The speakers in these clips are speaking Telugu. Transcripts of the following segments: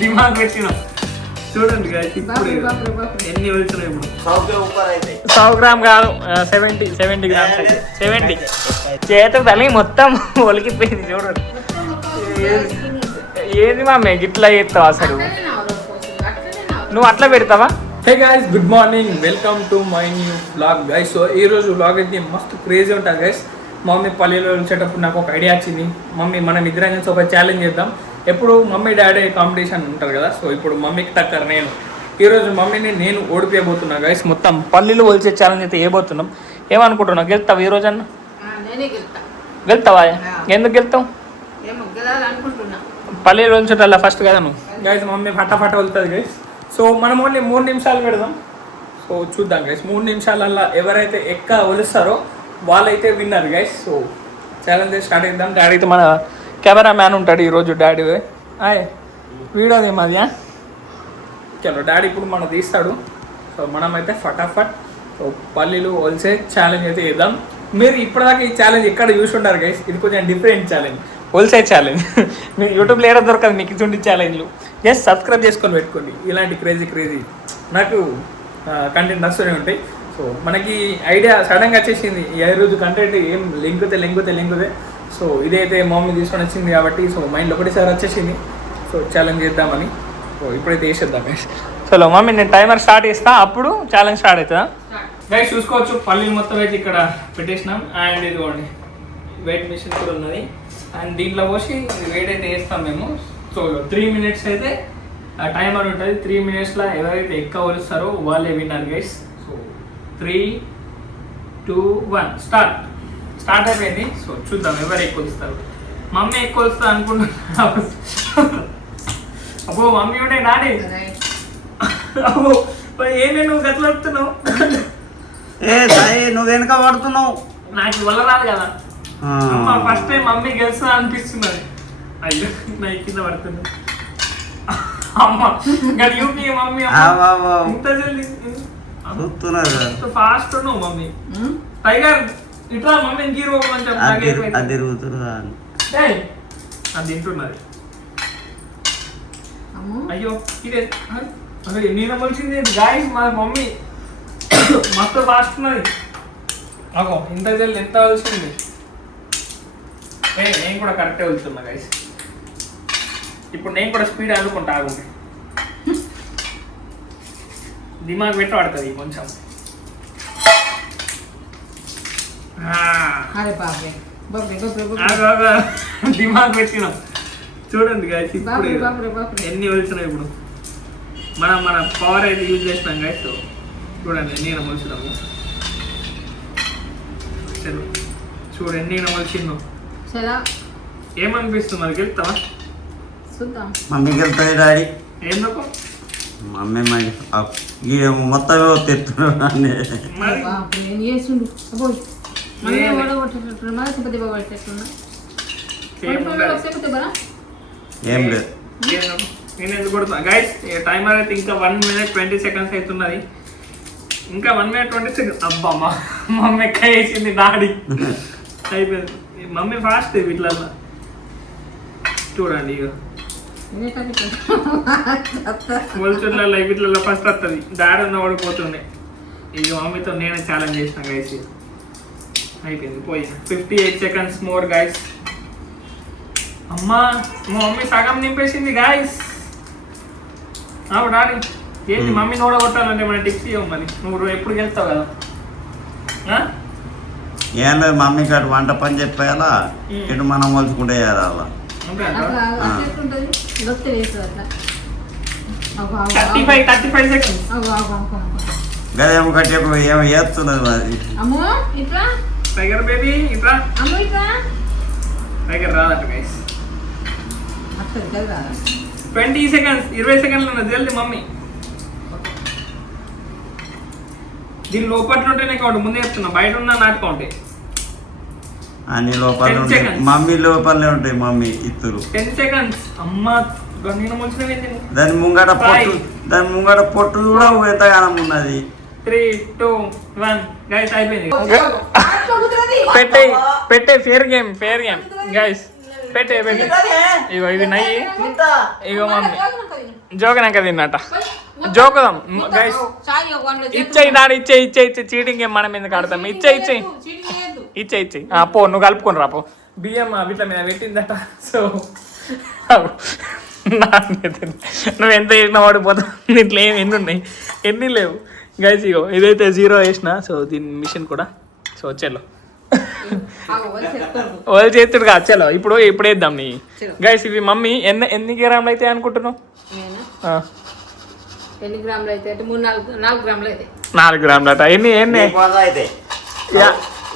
దిమాగ్ పెట్టిన చూడండి ఎన్ని వెళ్తున్నాయి ఇప్పుడు 100 గ్రామ్ కాదు 70 గ్రామ్స్ అయితే 70 చేత తల్లి మొత్తం ఒలికిపోయింది చూడండి. ఏది మా గిట్లా చేస్తావు అసలు నువ్వు అట్లా పెడతావా? Hey guys, good morning, welcome to my new vlog guys. So ఈ రోజు వ్లాగ్ అయితే మస్తు క్రేజీ ఉంటుంది గైస్. మమ్మీ పల్లెలో వచ్చేటప్పుడు నాకు ఒక ఐడియా వచ్చింది. మమ్మీ మనం ఇద్దరం కలిసి ఒక ఛాలెంజ్ చేద్దాం. ఎప్పుడు మమ్మీ డాడీ కాంపిటీషన్ ఉంటారు కదా, సో ఇప్పుడు మమ్మీకి టక్కర్ నేను. ఈరోజు మమ్మీని నేను ఓడిపోయబోతున్నా గైస్. మొత్తం పల్లెలు ఒలిచే ఛాలెంజ్ అయితే వేయబోతున్నాం. ఏమనుకుంటున్నావు, గెలుతావు ఈరోజు అన్న? గెలుతావా? ఎందుకు గెలుతావు? పల్లెలు ఒలిచేటల్లా ఫస్ట్ కదా నువ్వు. గైస్ మమ్మీ ఫటాఫట వెళ్తుంది గైస్. సో మనం ఓన్లీ 3 నిమిషాలు పెడదాం. సో చూద్దాం గైస్, 3 నిమిషాలల్లో ఎవరైతే ఒలుస్తారో వాళ్ళైతే విన్నారు గైస్. సో ఛాలెంజ్ స్టార్ట్ చేద్దాం. డాడీతో మన కెమెరా మ్యాన్ ఉంటాడు ఈరోజు. డాడీ వీడియోది మాది చలో, డాడీ ఇప్పుడు మనం తీస్తాడు. సో మనమైతే ఫటాఫట్ సో పల్లీలు ఒలిసే ఛాలెంజ్ అయితే చేద్దాం. మీరు ఇప్పటిదాకా ఈ ఛాలెంజ్ ఎక్కడ చూసి ఉంటారు గైస్. ఇది కొంచెం డిఫరెంట్ ఛాలెంజ్, ఒలిసే ఛాలెంజ్. మీరు యూట్యూబ్లో ఏదో దొరకదు మీకు ఇటువంటి ఛాలెంజ్లు. జస్ట్ సబ్స్క్రైబ్ చేసుకొని పెట్టుకోండి. ఇలాంటి క్రేజీ నాకు కంటెంట్ వస్తూనే ఉంటాయి. సో మనకి ఐడియా సడన్గా వచ్చేసింది. ఈ రోజు కంటెంట్ ఏం లెంగుతే సో ఇదైతే మమ్మీ తీసుకొని వచ్చింది కాబట్టి సో మైండ్లో ఒకటిసారి వచ్చేసింది. సో ఛాలెంజ్ చేద్దామని. సో ఇప్పుడైతే వేసేద్దాం గైస్. చలో మమ్మీ, నేను టైమర్ స్టార్ట్ చేస్తా, అప్పుడు ఛాలెంజ్ స్టార్ట్ అవుతుందా గైస్. చూసుకోవచ్చు పల్లీలు మొత్తం అయితే ఇక్కడ పెట్టేసినాం. అండ్ ఇదిగోండి వెయిట్ మిషన్ కూడా ఉన్నది. అండ్ దీంట్లో పోసి వెయిట్ అయితే వేస్తాం మేము. సో 3 మినిట్స్ అయితే టైమర్ ఉంటుంది. 3 మినిట్స్లో ఎవరైతే ఎక్కువ ఒలుస్తారో వాళ్ళే విన్నారు గైస్. సో 3, 2, 1 స్టార్ట్ అయిపోయింది. సో చూద్దాం ఎవరు ఎక్కువ ఇస్తారు. మమ్మీ ఎక్కువ వస్తుంది అనుకుంటున్నా. అబ్బో మమ్మీ ఉండే డాడీ. అబ్బో ఏమే నువ్వు గట్ల వస్తున్నావు? నువ్వు వెనక పడుతున్నావు. నాకు వల్ల రాదు కదా. ఫస్ట్ టైం మమ్మీ గెలుస్తుందా అనిపిస్తున్నది. అయ్యో నా కింద పడుతున్నా. అమ్మ యూపీ మమ్మీ ఇంత జల్దీ ఫాస్ట్ ఉన్నావు మమ్మీ. టైగర్ ఇట్లా మమ్మీ గీరు కొంచెం అది తింటున్నది. అయ్యో ఇదే అదే నేను మలిసింది గాయస్. మా మమ్మీ మస్తు ఫాస్ట్ ఉన్నది. అగో ఇంత జల్ది ఎంత వలిసింది. నేను కూడా కరెక్టే వెళ్తున్నా గైస్. ఇప్పుడు నేను కూడా స్పీడ్ అనుకుంటా. ఆగుంటే దిమాగ్ పెట్టి పడుతుంది కొంచెం. దిమాగ్ పెట్టినాం చూడండి గైస్. ఇప్పుడు ఎన్ని వెళ్తున్నాయి. ఇప్పుడు మన పవర్ అయితే యూజ్ చేసినాం గైస్. చూడండి ఎన్ని మొలిచినాము. చలో చూడు ఎన్ని మొలిచిందో. ఏమనిపిస్తుంది మరి, గెలుతావా? మమ్మీ గెలుతుంది డాడీ. ఎందుకు మమ్మీ మొత్తం తెస్తున్నాడు. ఏం లేదు. నేను ఎందుకు కొడుతున్నా గైస్. టైమర్ అయితే ఇంకా 1 minute 20 seconds అవుతున్నది. ఇంకా 1 minute 20 seconds. అబ్బా మమ్మీ ఎక్క వేసింది డాడీ. అయిపోయింది. మమ్మీ ఫాస్ట్ వీటిలల్లో చూడండి. ఇక మొలచుట్లలో వీటిలలో ఫస్ట్ వస్తుంది. డాడీ ఉన్న ఓడిపోతుండే. ఇక మమ్మీతో నేనే ఛాలెంజ్ చేసిన గైస్. అయిపోయింది పోయి 58 seconds మోర్ గైస్. అమ్మా మా మమ్మీ సగం నింపేసింది గైస్. డాడీ ఏంటి మమ్మీని ఓడగొట్టాలంటే మన టిప్స్ ఇవ్వం. మరి నువ్వు ఎప్పుడు గెలుస్తావు కదా. ఏం లేదు, మమ్మీ కాదు వంట పని చెప్పేయాలా, ఇటు మనం మలుచుకుంటే చేయాలా. 35 seconds. గదేమో కట్టి ఏమో చేస్తున్నది మరి. టైగర్ బేబీ ఇట్రా. టైగర్ రాదట గైస్. 20 seconds 20 seconds ఉన్నది. జల్ది మమ్మీ. దీని లోపల ఉంటేనే కౌంట్. ముందే చెప్తున్నా, బయట ఉన్న నాటి కౌంటే. అన్ని లోపల ఉంటాయి మమ్మీ. లోపలనే ఉంటాయి మమ్మీ ఇత్తులు. 10 seconds. అమ్మా నేను ముంచిన దాని ముంగట పొట్టు కూడా ఎంతగానం ఉన్నది. 3, 2, 1 గైస్ అయిపోయింది. పెట్టే ఫేర్ గేమ్ గైస్. పెట్టే ఇగో ఇది నెయ్యి. ఇగో మమ్మీ జోకనాక తిన్నట జోకుదాం గైస్. ఇచ్చేయి నాడు ఇచ్చే చీటింగ్ ఏం మనం ఎందుకు ఆడతాం. ఇచ్చే పో నువ్వు కలుపుకొని రా పో. బియ్యం వీటి మీద పెట్టిందట. సో నువ్వు ఎంత వేసినా వాడిపోతావు. దీంట్లో ఎన్ని ఉన్నాయి ఎన్ని లేవు గైస్. ఇగో ఇదైతే 0 వేసిన. సో దీని మిషన్ కూడా. సో చలో వాళ్ళు చేతుడు కాదు. చలో ఇప్పుడు వేద్దాం నీ గైస్. ఇవి మమ్మీ ఎన్ని గ్రాములు అయితే అనుకుంటున్నావు? 4 గ్రాములు అట. ఎన్ని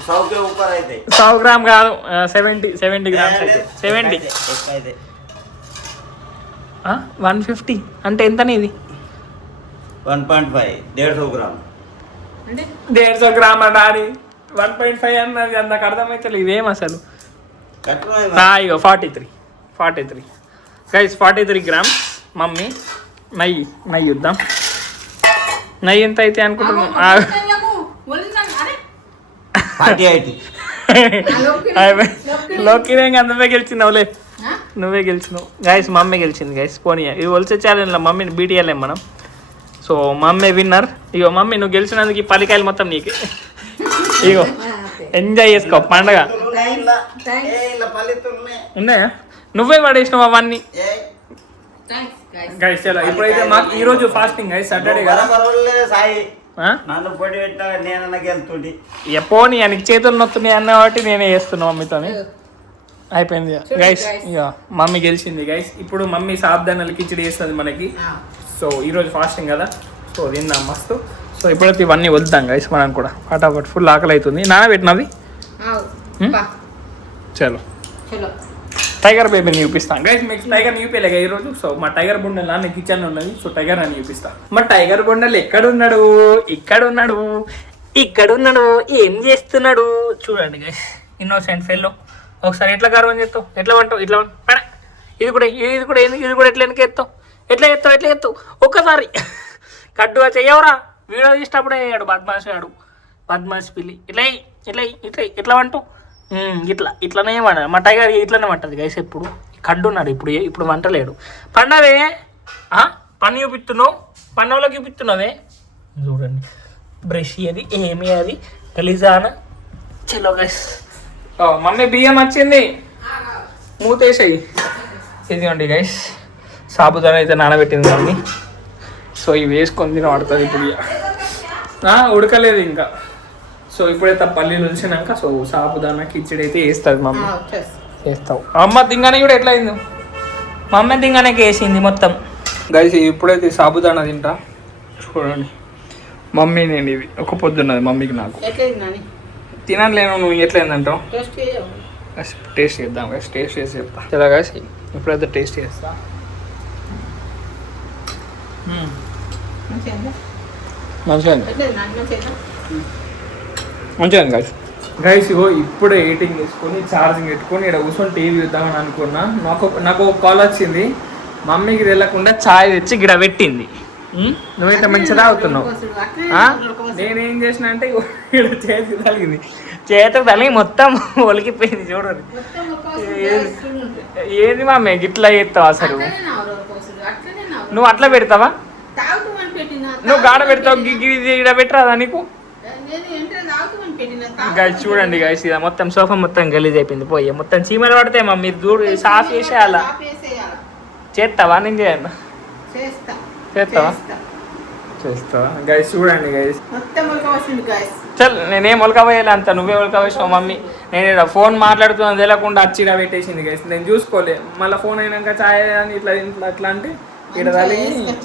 100 గ్రామ్ కాదు 70 గ్రామ్స్ అయితే 70 150 అంటే ఎంత ఇది? 1.5 గ్రామ్ 150 గ్రామ్ అట. అని 1.5 అన్నది నాకు అర్థమైతే ఇదేం అసలు. ఇగో 43 గైస్ 43 గ్రామ్స్. మమ్మీ నెయ్యి ఇద్దాం. నెయ్యి ఎంత అయితే అనుకుంటున్నాం? లోకి నువ్వే గెలిచినావులే. నువ్వే గెలిచినావు గైస్. మమ్మీ గెలిచింది గైస్. పోనీ ఇది ఒలిచే ఛాలెంజ్లో మమ్మీని బీట్ చేయలేం మనం. So mummy winner. ఇగో మమ్మీ నువ్వు గెలిచినందుకు ఈ 10 కాయలు మొత్తం నీకే. ఇగో ఎంజాయ్ చేసుకో పండగ. ఉన్నాయా? నువ్వే పడేసినావు అవన్నీ గైస్. చలో ఇప్పుడైతే మాకు ఈ రోజు ఫాస్టింగ్ గైస్. సాటర్డే కదా. పోనీ నీకు చేతులు నొత్తున్నాయి అన్న కాబట్టి నేనే చేస్తున్నా మమ్మీతో. అయిపోయింది గైస్. ఇక మమ్మీ గెలిచింది గైస్. ఇప్పుడు మమ్మీ సాబ్దానాలు కిచిడి చేస్తుంది మనకి. సో ఈరోజు ఫాస్టింగ్ కదా. సో తిందాం మస్తు. సో ఇప్పుడైతే ఇవన్నీ వద్దాం గైస్ మనం కూడా. ఫటాఫట్ ఫుల్ ఆకలి అవుతుంది. నానబెట్టినవి చలో టైగర్ బేబీని చూపిస్తాను గైస్. మీకు టైగర్ చూపించలేక ఈరోజు. సో మా టైగర్ బొండల్ నా కిచెన్ ఉన్నది. సో టైగర్ అని చూపిస్తాను. మా టైగర్ బొండల్ ఎక్కడున్నాడు? ఇక్కడున్నాడు. ఏం చేస్తున్నాడు చూడండి గైస్. Innocent fellow. ఒకసారి ఎట్లా గర్వం చేస్తావు? ఎట్లా వంటావు? ఇట్లా పడ. ఇది కూడా ఎట్లా ఎత్తావు? ఎట్లా ఎత్తావు? ఒక్కసారి కట్టుగా చెయ్యవరా. వీడియో తీసినప్పుడే అయ్యాడు బద్మాష్ పిల్లి. ఇట్లా వంటావు. ఇట్లానే మా టైగర్ ఇట్లానే వంటది గైస్. ఎప్పుడు కడ్డున్నాడు. ఇప్పుడు వంటలేడు. పండవే పన్ను చూపిస్తున్నావు. పన్నులోకి చూపిస్తున్నావే. చూడండి బ్రష్ అది ఏమి అది గలీజానా. చలో గైస్. మమ్మీ బియ్యం వచ్చింది. మూతేసాయి. ఇదిగోండి గైస్. సాబుదానా అయితే నానబెట్టింది మమ్మీ. సో ఇవి వేసుకొని తినబడుతుంది ఇప్పుడు. ఉడకలేదు ఇంకా. సో ఇప్పుడైతే పల్లీలు వచ్చినాక సో సాబుదానా కిచిడి అయితే వేస్తుంది మమ్మీ. వేస్తావు. అమ్మ తింగానే కూడా ఎట్లా అయింది? మా అమ్మ తింగానే వేసింది మొత్తం గైస్. ఇప్పుడైతే సాబుదానా తింటా. చూడండి మమ్మీ నేను ఇవి ఒక పొద్దున్నది మమ్మీకి నాకు. తినలేను. నువ్వు ఎట్లయిందంటావు? టేస్ట్ చేద్దాం గైస్. టేస్ట్ చేసి చెప్తా. చాలా గైస్ ఇప్పుడైతే టేస్ట్ చేస్తా. మంచిగా గైస్. ఇగో ఇప్పుడే ఎడిటింగ్ చేసుకొని ఛార్జింగ్ పెట్టుకొని ఇక్కడ కూర్చొని టీవీ చూద్దామని అనుకున్నా. నాకు ఒక కాల్ వచ్చింది. మమ్మీకి తెలియకుండా ఛాయ్ తెచ్చి గిడ పెట్టింది. నువ్వైతే మంచిగా తాగుతున్నావు. నేనేం చేసిన అంటే చేతికి తగిలింది. చేతికి తగిలి మొత్తం ఒలికిపోయింది. చూడండి ఏది మమ్మీ గిట్లా చేస్తావు అసలు? నువ్వు అట్లా పెడతావా? నువ్వు గాడ పెడతావు. గిడ పెట్టరాదా నీకు? గైస్ చూడండి గైస్. ఇది మొత్తం సోఫా మొత్తం గలీజ్ అయిపోయింది. పోయి మొత్తం చీమలు పడతాయి మమ్మీ. దూడు సాఫ్ చేసేయాలా? చేస్తావా? నేను చేయను. చేస్తావా గైస్? చూడండి గైస్. చల్ నేనేం ఉలకపోయాలి అంత. నువ్వే ఉలకపోయావు మమ్మీ. నేను ఫోన్ మాట్లాడుతున్నాను తెలియకుండా అచ్చిడా పెట్టేసింది గైస్. నేను చూసుకోలే. మళ్ళీ ఫోన్ అయినాక ఛాయ్ అని ఇట్లా అట్లా అంటే ఇక్కడ తల్లి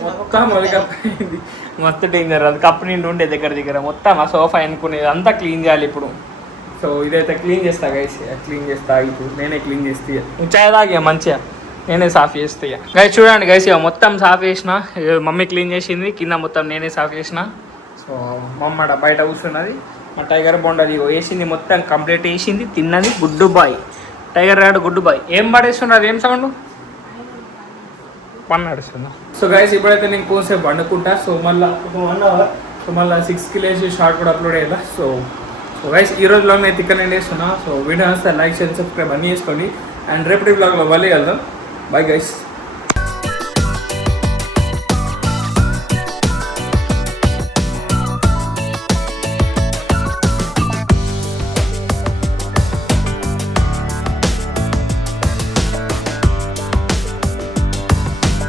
మొత్తం ఉలకపోయింది. మొత్తం డేంజర్. అది కప్పు నిండి ఉండే దగ్గర మొత్తం ఆ సోఫా అనుకునేది అంతా క్లీన్ చేయాలి ఇప్పుడు. సో ఇదైతే క్లీన్ చేస్తా గైస్. క్లీన్ చేస్తా. ఇప్పుడు నేనే క్లీన్ చేస్తే ఛాయ్ తాగా మంచిగా నేనే సాఫ్ చేస్తే గైస్. చూడండి గైస్ మొత్తం సాఫ్ చేసిన. మమ్మీ క్లీన్ చేసింది. కింద మొత్తం నేనే సాఫ్ చేసిన. సో మమ్మడ బయట కూర్చున్నది. మా టైగర్ బొండది వేసింది మొత్తం కంప్లీట్ వేసింది. తిన్నది. గుడ్డు బాయ్ టైగర్ రాడు. గుడ్డు బాయ్. ఏం పడేస్తున్నారు? ఏం సౌండ్? పన్ను నడుస్తుందా? సో గైస్ ఇప్పుడైతే నేను కొంచెంసేపు వండుకుంటా. సో మళ్ళీ 1 అవర్. సో మళ్ళీ 6కి లేచి షార్ట్ కూడా అప్లోడ్ అయ్యేలా. సో గైస్ ఈ రోజులో నేను తిక్క నేను వేస్తున్నా. సో వీడియో వస్తే లైక్ షేర్ సబ్స్క్రైబ్ అన్నీ చేసుకోండి. అండ్ రేపటి బ్లాగ్లో మళ్ళీ వెళ్దాం. Bye guys.